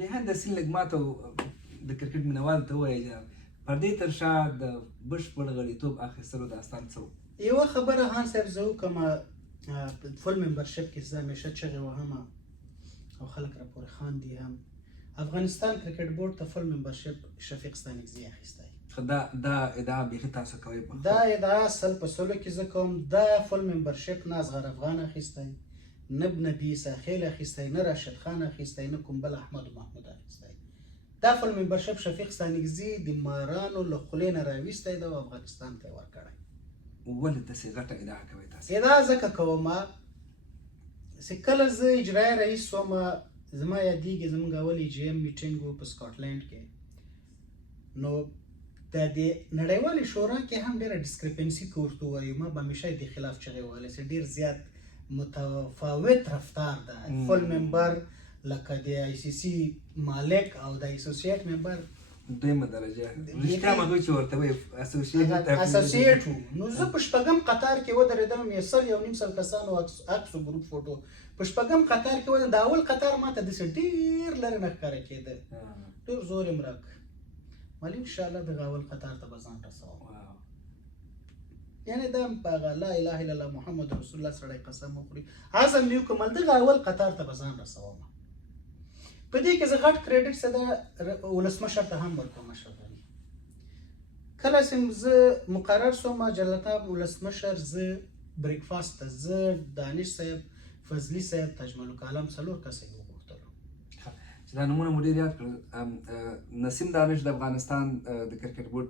behind the scene لږ ماته د کرکټ مینوال ته ووایه پر دې تر شا د بشپړ غړیتوب اخیستلو داستان څه و؟ یوه خبره هان صاحب زه وکړم فل ممبرشپ کې زه همیشه چغې وهم او خلک راپورې خاندي هم افغانستان کرکټ بورډ ته فل ممبرشپ شفیق ستانکزی اخیستی دا ادعا بیخي تاسو کوئ په دا ادعا سل په سلو کې زه کوم دا فل ممبرشپ نه اصغر افغان اخیستی نه نبي ساخیل اخیستی نه راشد خان اخیستی نه کوم بل احمد محمود اخیستی دا فل ممبرشپ شفیق ستانکزی د مارانو له خولې نه راویستی ده او افغانستان ته یې ورکړی. ولې داسې غټه ادعا کوئ تاسو؟ ادعا ځکه کوم چې کله زه اجرایي رئیس شوم زما یادېږي زموږ اول AGM میټینګ و په سکاټلینډ کې نو د دې نړیوالې شورا کې هم ډېره ډسکرپنسي که ورته ووایو ما به همیشه د خلاف چغې وهلې چې ډېر زیات متفاوت رفتار ده فل ممبر لکه د ICC مالک او د اسوسییټ ممبر دویمه درجه رښتیا مه کوئ چې ورته وایي اسوسییټ و نو زه په شپږم قطار کې ودرېدم یو سل یو نیم سل کسانو عکس و ګروپ فوټو په شپږم قطار کې ودرېدم د اول قطار ماته داسې ډېر لرې نه ښکاره کېده ډېر زور یې مرک مالي انشاءالله دغه اول قطار ته به ځان رسوم یعنې دا په هغه لا اله الا الله محمد رسول الله سړی قسم وخوري عزم مې وکړم دغه اول قطار ته به ځان رسوم په دې کې زه غټ کریډټ څه ده ولسمشر ته هم ورکوم اشرف غني کله چې زه مقرر شوم جلالتاب ولسمشر زه بریکفاسټ ته زه دانش صاحب فضلي صاحب تجمل کالم څلور کسه یې وغوښتلو چې دا نومونه مو ډېر یاد کړل نسیم دانش د افغانستان د کرکټ بورډ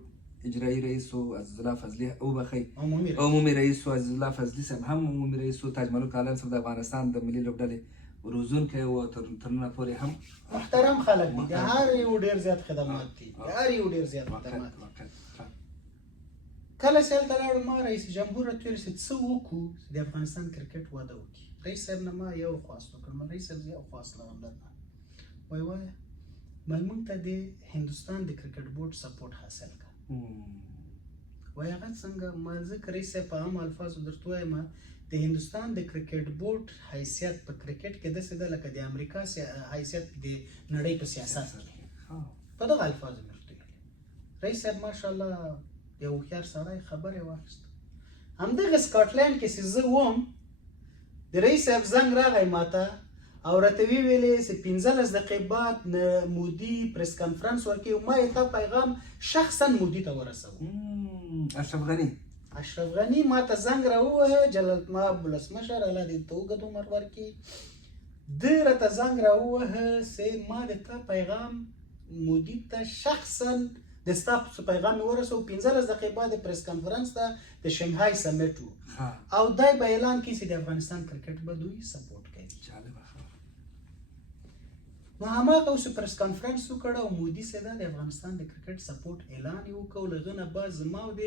اجرایي رئیس و عزیز الله فضلي وبخئ عمومي رئیس و عزیز الله فضلي صاحب هم عمومي رئیس و تجمل کالم صاحب د افغانستان د ملي لوبډلې روزونکی و تر نن پورې هم محترم خلک دي د هر یو ډېر زیات خدمات دي د هر یو ډېر زیات خدمات دي کله چې هلته لاړو ما رئیس جمهور راته ویل چې څه وکړو چې د افغانستان کرکټ وده وکړي رئیس صاحب نه ما یو خواست وکړم رئیس صاحب زه یو خواست لرم درنه وایي موږ ته د هندوستان د کرکټ بورډ سپورټ حاصل کړه وایي هغه څنګه ما ځکه رئیس صاحب په عام الفاظو درته وایم د هندوستان د کرکټ بورډ حیثیت په کرکټ کې داسې ده لکه د امریکا حیثیت د نړۍ په سیاست کې په دغه الفاظو مې ورته ویلي رئیس صاحب ماشاءالله یو هوښیار سړی خبرې واخیسته همدغه سکاټلینډ کې چې زه وم د رئیس صاحب زنګ راغی ماته او راته ویلې چې 15 دقیقې بعد مودي پریس کانفرنس ورکوي ما یې تا پیغام شخصا مودي ته ورسوم اشرف غني ما ته زنګ راووهه جلالتمآب ولسمشر الله دې ته اوږد عمر ورکړي ده راته زنګ راووهه چې ما د تا پیغام مودي ته شخصا د ستا پیغام مې ورسو 15 دقیقې بعد پریس کانفرنس ته د شنګهای سمیټ و او دای به اعلان کړي چې د افغانستان کرکټ به دوی سپورټ کوي نو هماغه اوس پریس کانفرنس وکړه او مودي صاحب د افغانستان د کرکټ سپورټ اعلان یې وکړ له هغه نه بعد زما او د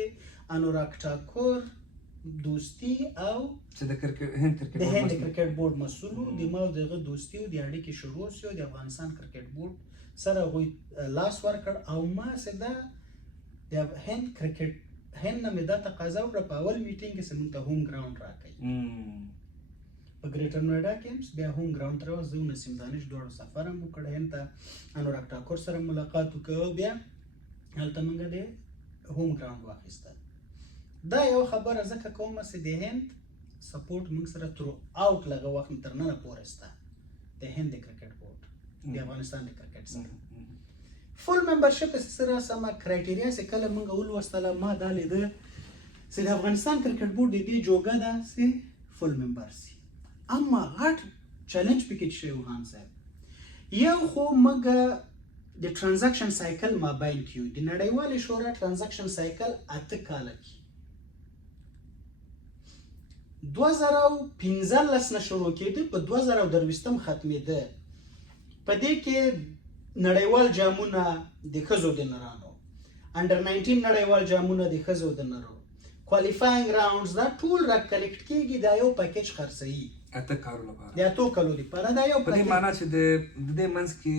انوراګ ټاکور دوستي او چې د هند کرکټ بورډ مسؤل و د ما او دغه دوستي او د اړیکې شروع شو د افغانستان کرکټ بورډ سره هغوی لاس ورکړ او ما چې دا د هند نه مې دا تقاضا وکړه په اول میټینګ کې چې موږ ته هوم ګراوند راکړئ په ګریټر نویډا کې بیا هوم ګراوند ته زه او نسیم دانش دواړو سفر هم وکړ هند ته انوراګ ټاکور سره ملاقات وکړ او بیا هلته موږ د هوم ګراوند واخیسته دا یو خبره ځکه کوم چې د هند سپورټ موږ سره ترو اوټ لږه وخت تر ننه پورې شته د هند د کرکټ بورډ د افغانستان د کرکټ سره فل ممبرشپ سره سمه کرایټیریا چې کله موږ ولوستله ما دا لیده چې د افغانستان کرکټ بورډ د دې جوګه ده چې فل ممبر سي اما غټ چیلنج پکې شوی هان صاحب یو خو موږ د ترانزیکشن سایکل مابین کې د نړیوالې شورا ترانزیکشن سایکل 8 کاله کې 2015 نه شروع کېده په 2023 ختمېده په دې کې نړیوال جامونه د ښځو د نرانو انډر 19 نړیوال جامونه د ښځو د نرو کوالیفاینګ راونډز دا ټول را کلیکټ کېږي دا یو پیکیج خرڅوي اته کارو لپاره د اتو کلو لپاره دا یو په دې معنا چې د دې منځ کې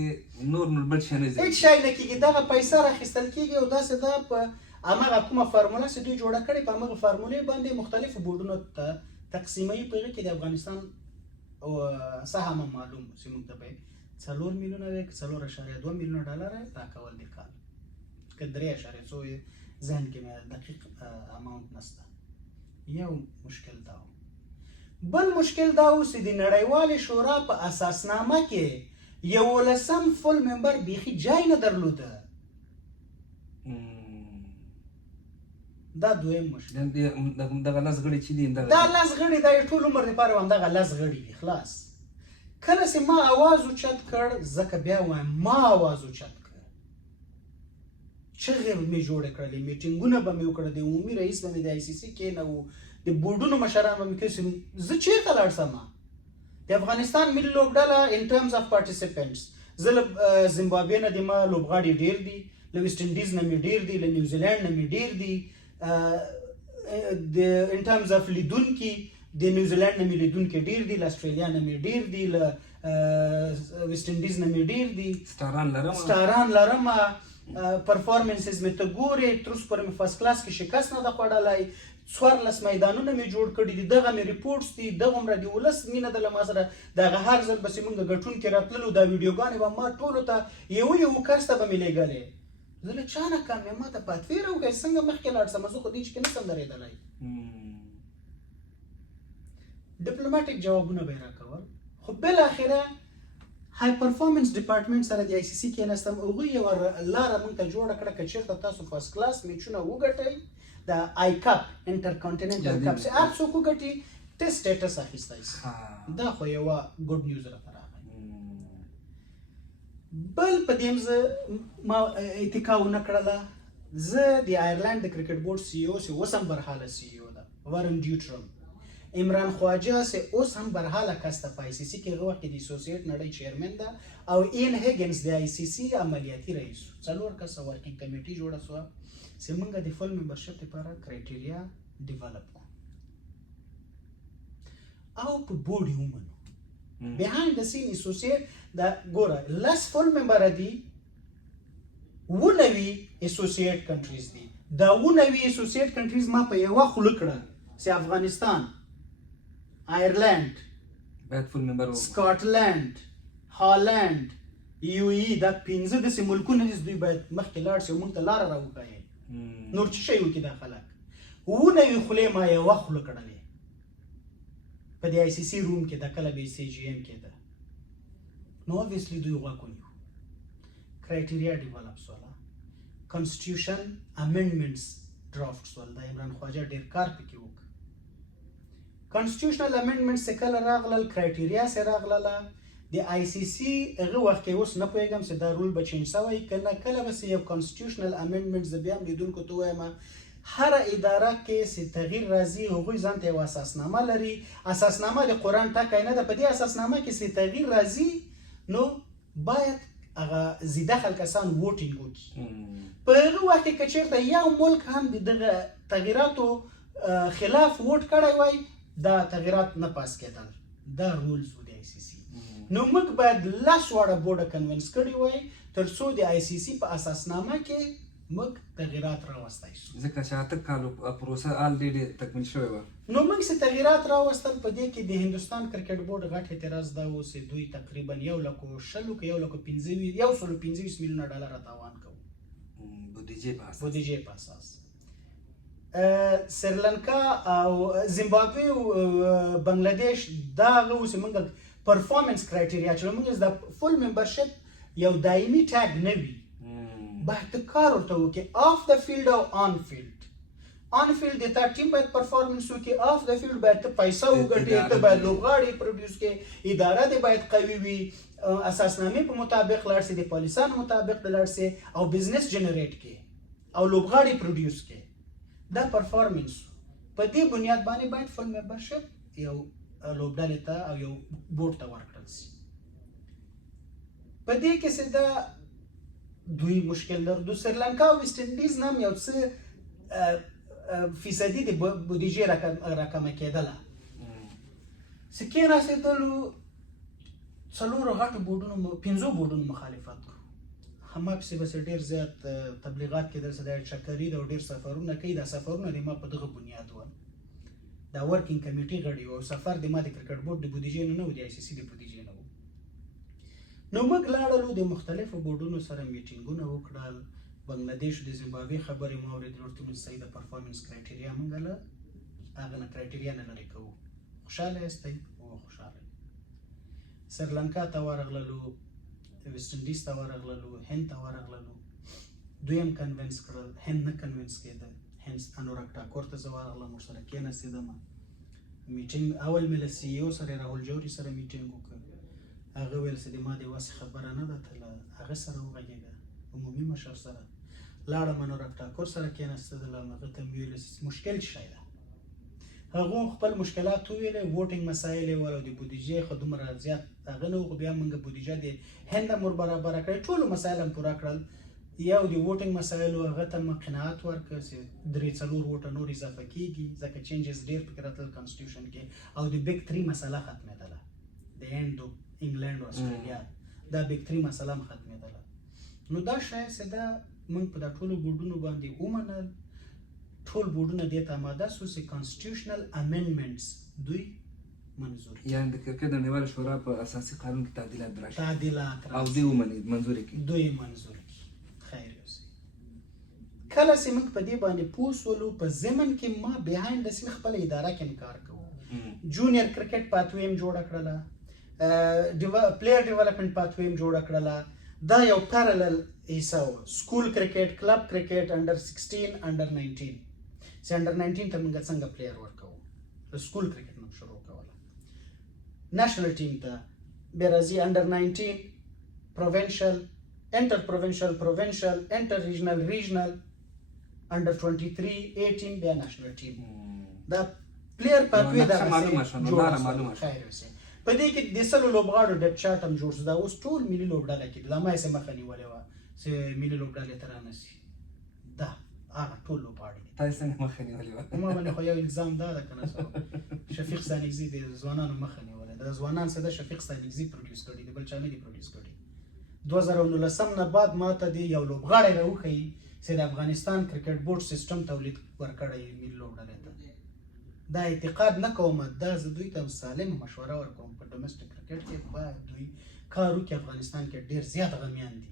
نور بل شی نه ځي هیڅ شی نه کېږي دغه پیسې راخیستل کېږي او داسې دا په هماغه کومه فارموله چې دوی جوړه کړې په هماغه فارمولې باندې مختلفو بورډونو ته تقسیموي په هغې کې د افغانستان سهم معلوم چې موږ ته به 4 میلیونه وي که 4.2 میلیونه ډالر راکول دي کال که 3.څو ذهن کې مې دقیق اماونټ نشته. یو مشکل دا و. بل مشکل دا و چې د نړیوالې شورا په اساسنامه کې 11 فل ممبر بیخي جای نه درلوده. دا دویم مشکل. دغه لس غړي چې دي دا لس غړي دا ټول عمر لپاره همدغه لس غړي دي خلاص. کله چې ما اواز اوچت کړ ځکه بیا وایم ما اواز اوچت کړ، چغې مې جوړې کړلې، میټینګونه به مې وکړل، د عمومي رئیس به مې د ICC کېنوو، د بورډونو مشران به مې کړي. زه چېرته لاړ شم؟ د افغانستان ملي لوبډله ان ټرمز اف پارټیسپینټس، زه له زیمبابوې نه د ما لوبغاړي ډېر دي، له ویسټ انډیز نه مې ډېر دي، له نیوزیلینډ نه مې ډېر دي، د ان ټرمز اف لیدونکي د نیوزیلینډ نه مې لیدونکي ډېر دي، له اسټرالیا نه مې ډېر دي، له ویسټ انډیز نه مې ډېر دي، سټاران لرم، پرفارمنسز مې ته ګورې، تر اوسه پورې مې فرست کلاس کې شکست نه ده خوړلی، 14 میدانونه مې جوړ کړي دي، دغه مې ریپورټس دي، دغه عمره د ولس مینه ده له ما سره، دغه هر ځل بسې مونږ ګټونکي راتللو، دا ویډیوګانې به ما ټولو ته یو کس ته به مې لیږلې. زه له چا نه کم یم؟ ما ته پاتویره وکړئ څنګه مخکې لاړ شم؟ زه خو دې کې نشم درېدلی. ډیپلوماټیک جوابونه به یې راکول، خو بالاخره های پرفارمنس ډپارټمنټ سره د ICC کېناستم، هغوی یوه لاره موږ ته جوړه کړه که چېرته تاسو فرست کلاس میچونه وګټئ د آی کپ انټرکانټیننټل کپ چې هر څوک وګټي ټیسټ سټیټس اخیستی شي. دا خو یوه ګوډ نیوز راته راغی. بل په دې زه ما اتکا ونه کړله، زه د آیرلینډ د کرکټ بورډ CEO چې اوس هم برحاله CEO ده، ورن ډیوټرم، عمران خواجه چې اوس هم برحاله کس ته په ICC کې هغه وخت کې د اسوسییټ نړۍ چیرمن ده، او این هیګنز د ICC عملیاتي رئیس. 4 کسه ورکینګ کمیټي جوړه شوه چې موږ د فل ممبرشپ لپاره کرایټیریا ډیولپ کړو او په بورډ یې ومنو. بیهایند د سین اسوسییټ دا ګوره لس فل ممبر دي، 19 اسوسییټ کنټریز دي. دا 19 اسوسییټ کنټریز ما په یوه خوله کړه چې افغانستان، آیرلینډ، سکاټلینډ، هالینډ، UAE، دا 5 داسې ملکونه دي چې دوی باید مخکې لاړ شي او موږ ته لاره راوښایي. نور څه شی وکړي دا خلک؟ 19 خولې ما یوه خوله کړلې په د ICC روم کې، دا کله به CGM کېده. نو obviously دوی غوږ ونیو، کرایټیریا ډیولپ شوله، کنسټیټیوشن امینډمنټس ډرافټ شول، دا عمران خواجه ډېر کار پکې وکړ. کنسټیټیوشنل امینډمنټس چې کله راغلل، کرایټیریا چې راغلله، د ICC هغه وخت کې اوس نه پوهېږم چې دا رول به چینج شوی که نه، کله به یو کنسټیټیوشنل امینډمنټ زه بیا هم لیدونکو ته وایم هره اداره کې چې تغییر راځي هغوی ځان ته یوه اساسنامه لري. اساسنامه د قرآن ټکی نه ده، په دې اساسنامه کې چې تغییر راځي نو باید هغه ذیدخل کسان ووټینګ وکړي. په هغه وخت کې که چېرته یو ملک هم د دغه تغییراتو خلاف ووټ کړی وای، دا تغییرات نه پاس کېدل. دا رولز و د ICC. نو موږ باید 10 واړه بورډه کنوینس کړي وای تر څو د ICC په اساسنامه کې موږ تغییرات راوستی شو. ځکه چې 8 کالو پروسه الریډي تکمیل شوې وه. نو موږ چې تغییرات راوستل، په دې کې د هندوستان کرکټ بورډ غټ اعتراض دا و چې دوی تقریبا 125 میلیونه ډالر تاوان کوو بودیجې په اساس. سریلانکا او زیمبابوې او بنگلادیش دا هغه و چې موږ پرفارمنس کرایټیریا چې موږ د فل ممبرشپ یو دایمي ټاګ نه وي، باید ته کار ورته وکړې آف د فیلډ او آن فیلډ. آن فیلډ د تا ټیم باید پرفارمنس وکړي، آف د فیلډ باید ته پیسه وګټې، ته باید لوبغاړي پروډیوس کړې، اداره دې باید قوي وي، اساسنامې په مطابق لاړ شي، د پالیسانو مطابق دې لاړ شي او بزنس جنریټ کړي او لوبغاړي پروډیوس کړي. دا پرفارمنس په دې بنیاد باندې باید فل ممبرشپ یو لوبډلې ته او یو بورډ ته ورکړل شي. په دې کې چې دا دوی مشکل درلود. سریلانکا او ویسټ انډیز نه هم یو څه فیصدي د بودیجې راکمه کېدله چې کېناستېدلو 4 غټو بورډونو 5 بورډونو مخالفت کړو. هماپسې بس ډېر زیات تبلیغات کېدل چې دا چکري ده او ډېر سفرونه کوي. دا سفرونه د ما په دغه بنیاد ول، دا ورکینګ کمیټي غړي او سفر د ما د کرکټ بورډ د بودیجې نه و، د ICC د بودیجې نه و. نو موږ لاړلو د مختلفو بورډونو سره میټینګونه وکړل بنګلادیش د زیمبابوې خبرې مو اورېدلې ورته مې صحیح د پرفارمنس کرایټیریا موږ له هغه نه کرایټیریا نه لرې کوو خوشحاله یاستئ خوشحاله سریلانکا ته ورغللو ویسټ انډیز ته ورغللو هند ته ورغللو دویم کنوینس کړل هند نه کنوینس کېده هند انوراګ ټاکور ته زه ورغلم ورسره کېناستېدم میټینګ اول مې له سی ای او سره راهول جوهري سره میټینګ وکړ هغه ویل چې د ما د وس خبره نه ده تله هغه سره وغږېږه عمومي مشر سره لاړم انوراګ ټاکور سره کېناستېدلم هغه ته مې ویل مشکل څه شی ده هغو خپل مشکلات وویلې ووټینګ مسایل یې ول او د بودیجې خو دومره زیات هغه نه و خو بیا موږ بودیجه د هند هم ور برابره کړې ټولو مسایل هم پوره کړل یو د ووټینګ مسایلو هغه ته مې قناعت ورکړ چې 3-4 ووټه نور اضافه کېږي ځکه چینجز ډېر پکې راتلل کانسټیټیوشن کې او د بیګ 3 مسله ختمېدله د هند او انګلینډ او اسټرالیا دا بیګ 3 مسله هم ختمېدله نو دا شاید چې دا موږ په دا ټولو بورډونو باندې ومنل ټول بورډونه دې ته آماده سو چې کانسټیټیوشنل امندمنټس دوی منظور یعنی د کرکټ د نړیوال شورا په اساسي قانون کې تعدیلات راشي تعدیلات او دوی ومني منظور کړي دوی منظور کړي خیر اوسې کله چې موږ په دې باندې پوه شولو په ضمن کې ما بیهایند د سین خپل اداره کې کار کوو جونیئر کرکټ پاتویم جوړ کړله پلیئر ډیولپمنٹ پاتویم جوړ کړله دا یو پیرالل حصہ و سکول کرکټ کلب کرکټ انډر 16 انډر 19 چې انډر 19 ته موږ څنګه پلیئر ورکوو د سکول کرکټ نو شروع کوله نېشنل ټیم ته بیا راځي انډر 19 پروینشل انټر پروینشل انټر ریجنل انډر 23 18 بیا نېشنل ټیم دا پلیئر پاتوی دا معلومه خیر اوسې په دې کې د سلو لوبغاړو ډیپ چارټ هم جوړ شو دا اوس ټول ملي لوبډله کې لا ما یې مخه نیولې وه چې ملي لوبډلې ته رانسي دا هغه ټول لوبغاړي دي تاسو څنګه مخه نیولې وه ما باندې خو یو الزام دا ده که نه شفیق ستانکزی د ځوانانو مخه نیولې دا ځوانان څه ده شفیق ستانکزی پروډیوس کړي دي بل چا نه دي پروډیوس کړي 2019 نه بعد ما ته دی یو لوبغاړی راوښیي چې د افغانستان کرکټ بورډ سیستم تولید ورکړی ملي لوبډلې ته دا اعتقاد نه کوم دا زه دوی ته سالم مشوره ورکوم په ډومېسټک کرکټ کې باید دوی کار وکړي افغانستان کې ډېر زیات غمیان دي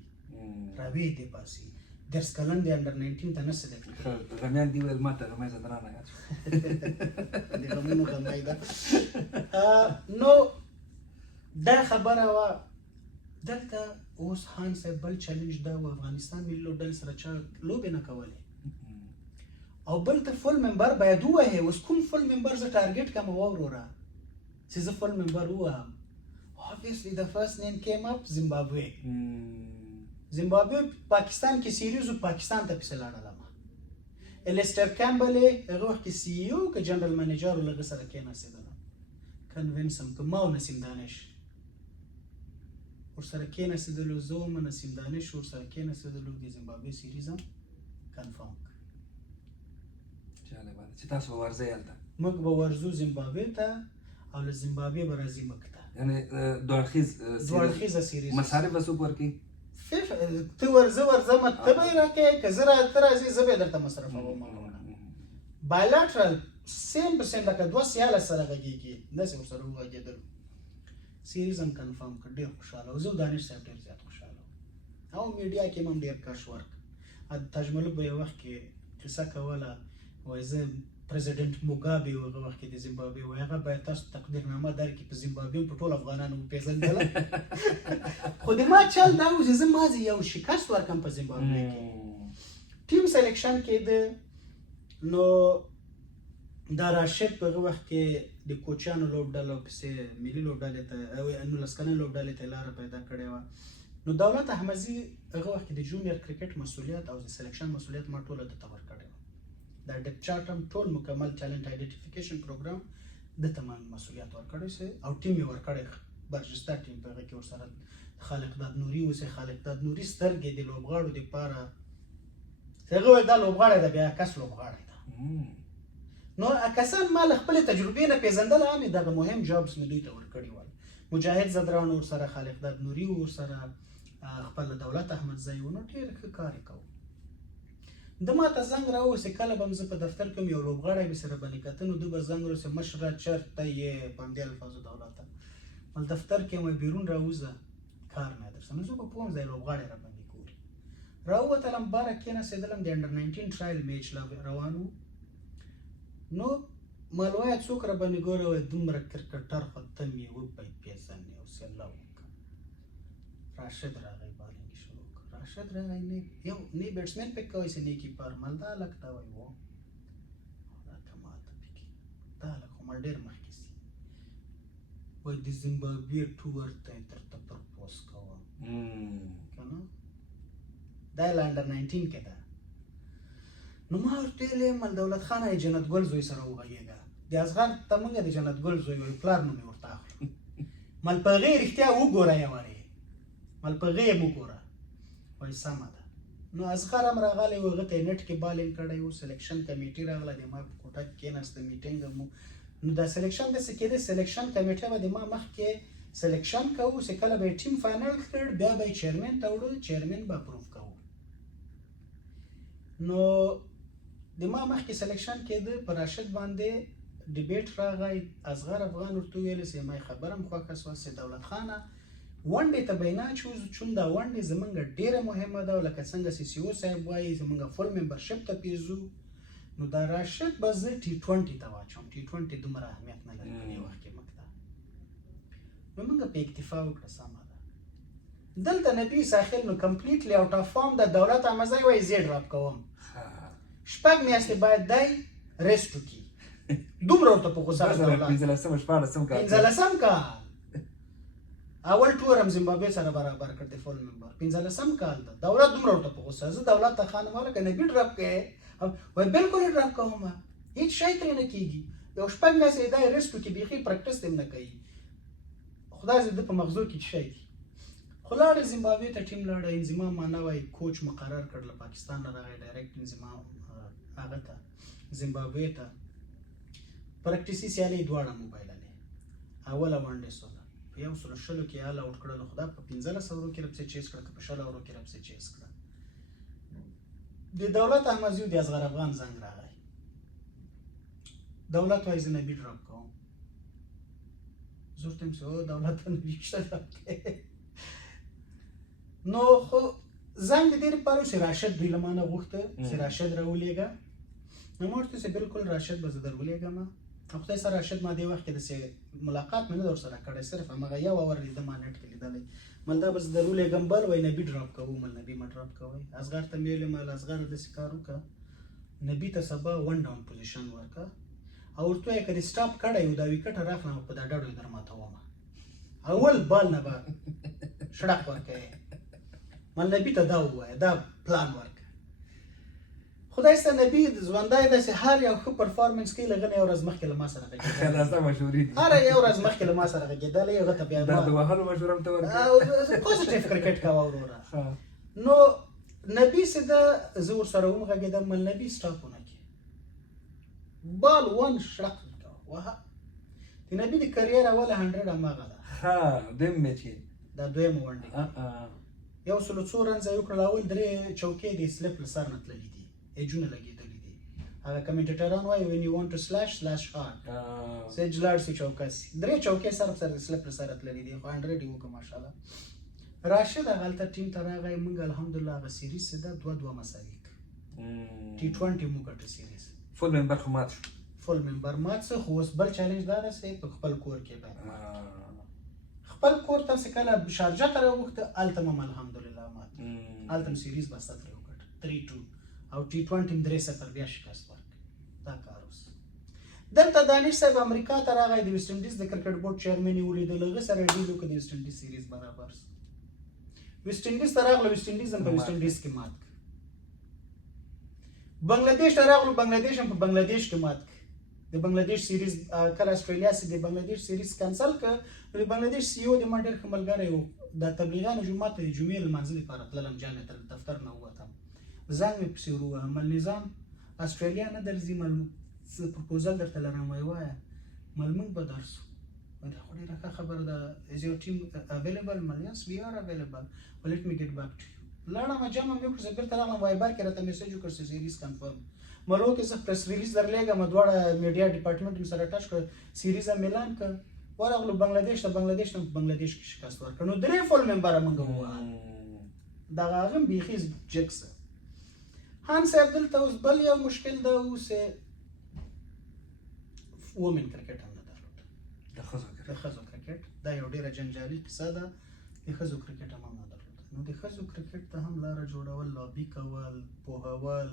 راوی دی باسي درس کلن دی انډر 19 ته نه سلیکټ غمیان دی ویل ماته غمای زه درانه یاد د غمونو غمای دا نو دا خبره وا دلته اوس خان صاحب بل چیلنج دا و افغانستان ملي لوبډلې سره چا لوبې نه کولې او بل ته فل ممبر باید ووهې اوس کوم فل ممبر زه ټارګټ کوم وروره چې زه فل ممبر ووهم obviously the first name came up Zimbabwe پاکستان کې سیریز پاکستان ته پسې لاړله الیسټر کیمبل هغه وخت کې سی ای او که جنرال منیجر لږ سره کېناستېدله کنوینس هم که ما او نسیم دانش ورسره کېناستېدلو زه هم نسیم دانش ورسره کېناستېدلو د زیمبابوې سیریز هم کنفارم چې تاسو به ورځئ هلته موږ به ورځو زیمبابوې ته او له زیمبابوې به راځي موږ ته یعنې دوړخیزه سیریز مصارف به څوک ورکوي ته ورځم ته به یې راکوې که زه ته راځې زه به یې درته مصرفوم بایلاټرل سیم په سیم لکه دوه سیاله سره غږېږي داسې ورسره وغږېدل سیریز هم کنفارم کړ ډېر خوشحاله و زه دانش صاحب ډېر زیات خوشحاله او میډیا کې هم ډېر کش ورک تاج ملک به یو وخت کې قصه کوله وایي زه پریزیډنټ موګابي هغه وخت کې د زیمبابوې وایي هغه باید تاسو تقدیرنامه درکړي په زیمبابوې په ټول افغانانو وپېژندله خو د ما چل دا و چې زه مازې یو شکست ورکړم په زیمبابوې کې ټیم سلیکشن کېده نو دا راشد په هغه وخت کې د کوچیانو لوبډله پسې ملي لوبډلې ته 19 کلنې لوبډلې ته لاره پیدا کړې وه نو دولت احمدزي هغه وخت کې د جونیئر کرکټ مسؤلیت او د سلیکشن مسؤلیت ما ټوله ده ته ورکړی و دا ډیپ چارټ هم ټول مکمل ټالنټ آیډنټیفیکیشن پروګرام ده ته مسؤلیت ورکړی سه او ټیم یې ورکړی برجسته ټیم په هغه کې ورسره خالق داد نوري اوسې خالق داد نوري سترګې د لوبغاړو دپاره هغه ویل دا لوبغاړی ده بیا کس لوبغاړی ده نو کسان ما له خپلې تجربې نه پېژندله هم یې دغه مهم جابس مې دوی ته ورکړي ول مجاهد زدران ورسره خالق داد نوري ورسره خپل دولت احمدزی و نو ډېر ښه کار یې کوو د ما ته زنګ راووسې کله به م زه په دفتر کې یو لوبغاړی به سره به نکته نو ده به زنګ راوسې مشره چېرته یې په همدې الفاظو دولته ول دفتر کې مې بیرون راوځه کار مې درسم. نو زه به پوه یم ځای لوبغاړی راباندې ګوري. راووتلم باره کېناستېدلم، د انډر 19 ټرایل میچ لا روان و. نو مال وایه څوک راباندې ګوره وایي دومره کرکټر خو ته مې وپیژنې او سله وکړه. راشد راغی بالینګ یې شروع کړه. راشد راغی نه بیټسمین پک کوي چې نه کیپر مال دا هلک ته وایي و دا کمال ته پکې دا هلک خو مال ډېر مخکې سي وایي د زیمبابوې ټور ته یې درته پرپوز کوم که نه دا یې له انډر 19 کې ده. نو ما ورته ویلې مل دولت خان یې جنت ګل زوی سره وغږېږه. د اصغر ته مونږ د جنت ګل زوی وایو، پلار نوم یې ورته اخلو. مل په هغې رښتیا وګوره یې وارې مل په هغې یې وګوره وایي سمه ده. نو اصغر هم راغلی و، هغه ته یې نټ کې بالینګ کړی و. سلیکشن کمیټي راغله، د ما په کوټه کې کېناسته، میټینګ هم و. نو دا سلیکشن داسې کېده، سلیکشن کمیټه به د ما مخکې سلیکشن کوو چې کله به یې ټیم فاینل کړ بیا به یې چیرمن ته وړو، چیرمن به اپروف کوو. نو د ما مخکې سلیکشن کېده، په راشد باندې ډیبیټ راغی. اصغر افغان ورته وویل چې ما خبره هم خوښه شوه چې دولت خانه ونډې ته به یې نه اچوو، چون دا ونډې زموږ ډېره مهمه ده او لکه څنګه چې سی او صاحب وایي زموږ فل ممبرشپ ته پیځو. نو دا راشد به زه T20 ته واچوم. T20 دومره اهمیت نه لري په دې وخت کې موږ ته. نو موږ په اکتفا وکړه سمه ده. دلته نبي ساحل نو کمپلیټلی آوټ اف فارم د دولت امزای وایي زه ډراپ کوم. شپږ میاشتې باید دی ریسټ وکړي. دومره ورته په غوسه ده دولت. 15 کال اول ټور هم زیمبابوې سره برابر کړ د فول ممبر. 15 کال ده دولت دومره ورته په غوسه. زه دولت ته خانم والا که نبي ډراپ کوې وایي بالکل یې ډراپ کوم، هېڅ شی ترې نه کېږي. یو شپږ میاشتې دی ریسټ وکړي، بیخي پریکټس ته هم نه کوي. خدای زه د په مغزو کې څه شی دي. خو لاړې زیمبابوې ته ټیم لاړه، انضمام معنا وایي کوچ مقرر کړ، له پاکستان نه راغی ډایرکټ انضمام هغه ته زیمبابوې ته. پریکټسي سیالۍ دواړه موبایللې. اوله ونډه سوله په 120 کې آل آوټ کړل. خدا په 15 اورو کې رپسې چیز کړ، په 16 اورو کې رپسې چیز کړ. د دولت احمدزي د اصغر افغان زنګ راغی. دولت وایي زه نبي ډراپ کوم. زه ورته وایم چې او دولت ته نبي شته ډراپ کوې. نو خو زنګ د دې لپاره چې راشد دوی له ما نه غوښته چې راشد راولېږه. نو ما ورته چې بالکل راشد به زه در ولېږم. خدای سره راشد ما دې وخت کې داسې ملاقات مې نه ده ورسره کړی، صرف هماغه یو اور لیده ما نټ کې لیدلی. مل دا به زه در ولېږم بل وایي نبي ډراپ کوو. مل نبي مه ډراپ کوئ. اصغر ته مې ویلې مل اصغر داسې کار وکړه، نبي ته سبا 1 ډاون پوزیشن ورکړه او ورته وایه که دې سټاپ کړی و دا وکټ راخلم په دا ډډو یې در ماتوم. اول بال نه به شړق ورکوې. مل نبي ته دا ووایه، دا پلان ورکړه. خدای سته نبي ژوندی داسې هر یو ښه پرفارمنس کوي، له هغه نه یو ورځ مخکې له ما سره غږېدلی، هره یو ورځ مخکې له ما سره غږېدلی. هغه ته بیا پوزیټیف کرکټ کوه وروره. نو نبي چې ده زه ورسره وغږېدم، مل نبي سټاپ ونه کړي، بال 1 شړق وهه. د نبي د کریر اوله 100 هماغه ده. دا دویمه ونډې 100 رنزه یې وکړل. اول 3 چوکۍ د سلپ له سر نه تللي دي، ایجونه لګېدلي دي. هغه کمنټیټران وایي when you want to slash hard سیج لاړ سي چوکه سي. 3 چوکۍ سر په سر د سلپ له سره تللي دي. خو 100 یې وکړه ماشاءالله. راشد هغلته ټیم ته راغی. موږ الحمدلله هغه سیریز چې ده 2-2 مساوي کړ. T20 موږ ګټه سیریز. فول ممبر خو مات شو. فول ممبر مات څه، خو اوس بل چیلنج دا ده چې په خپل کور کې باید خپل کور ته چې کله شارجه ته راوغوښته هلته هم الحمدلله مات. هلته هم سیریز بسته ترې وګټه 3-2 او T20 هم 3-0 بیا شکست ورکړ. دا کار اوس دلته دانش صاحب امریکا ته راغی، د ویسټ انډیز د کرکټ بورډ چیرمن یې ولیدل، هغه سره ډیل وکړ د ویسټ انډیز سیریز برابر سو. ویسټ انډیز ته راغله، ویسټ انډیز هم په ویسټ انډیز کې مات کړ. بنگلادیش ته راغلو، بنگلادیش هم په بنگلادیش کې مات کړ. د بنگلادیش سیریز کله استرالیا سي د بنگلادیش سیریز کانسل کړ. د بنگلادیش سی او د ما ډېر ښه ملګری و. د تبلیغانو جومات ته د جمعې لمانځه لپاره تللم، جامع ته دفتر نه ووتم. زنګ مې پسې ور ووهم، مل نظام استرالیا نه درځي، مل څه پروپوزل درته لرم. وایه مل موږ به درسو. دا خو ډېره ښه خبره ده. از یور ټیم اویلیبل؟ مل یس وی آر اویلیبل. لیټ می ګیټ بیک ټو یو. لاړم جمع مې وکړه، زه بېرته راغلم، وایبر کې راته میسج وکړ چې سیریز کنفرم. ملو کې زه پریس ریلیز درلېږم، دواړه میډیا ډپارټمنټ مې سره ټچ کړ، سیریز هم اعلان کړ. ورغلو بنگلاديش ته بنگلاديش کې شکست ورکړ نو 3 فول ممبره موږ ووهل دغه هغه بیخي جکس هان صاحب دلته اوس بل یو مشکل ده اوس وومن کرکټ هم نه درلود د ښځو کرکټ دا یو ډېره جنجالي قصه ده د ښځو کرکټ هم نه درلود نو د ښځو کرکټ ته هم لاره جوړول لابي کول پوهول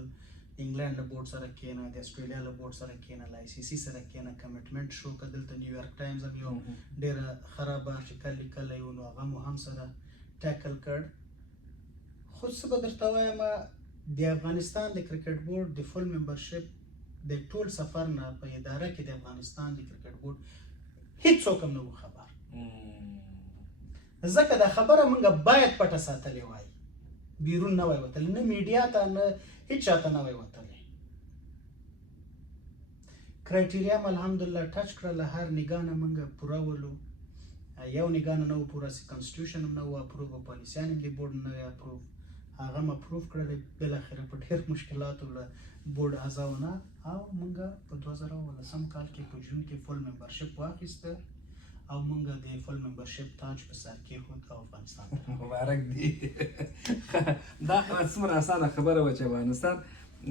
انګلند له بورډ سره کېنه د استرالیا له بورډ سره کېنه له ICC سره کېنه کمټمنټ شو که دلته نیویارک ټایمز هم یو ډېره خرابه آرټیکل لیکلی و نو هغه مو هم سره ټیکل کړ خو څه به درته وایم د افغانستان د کرکټ بورډ د فل ممبرشپ د ټول سفر نه په اداره کې د افغانستان د کرکټ بورډ هیڅوک هم نه و خبر ځکه دا خبره موږ باید پټه ساتلې وای بیرون نه وای وتلی نه میډیا ته نه هیڅ چاته نه وای وتلی کرایټیریا م الحمدلله ټچ کړله هر نګاه نه موږ پوره ولو یو نګاه نه و پوره کنسټیټیوشن هم نه و اپروف او پالیسیان هم د بورډ نه اپروف هغه م اپروف کړل بالاخره په ډېر مشکلاتو له بورډ اعضاونه او موږ په 2019 کال کې په جون کې فل ممبرشپ واخیسته او موږ د فل ممبرشپ تاج په سر کېښود او افغانستان مبارک دی دا څومره اسانه خبره وه چې افغانستان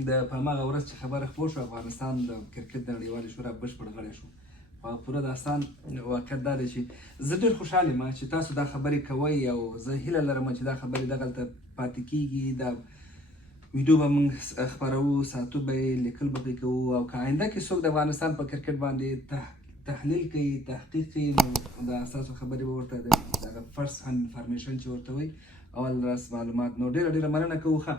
د په هماغه ورځ چې خبره خپور شوه افغانستان د کرکټ د نړیوالې شورا بشپړ غړی شو پوره داستان واقعیت دا دی چې زه ډېر خوشحال یم چې تاسو دا خبرې کوئ او زه هیله لرم چې دا خبرې دغلته پاتې کېږي دا ویډیو به موږ خپروو ساتو به یې لیکل به پرې کوو او که آینده کې څوک د افغانستان په کرکټ باندې تحلیل کوي تحقیق کوي نو دا ستاسو خبرې به ورته دغه فرست هند انفارمیشن چې ورته وایي اول راس معلومات نو ډېره مننه کوو ښه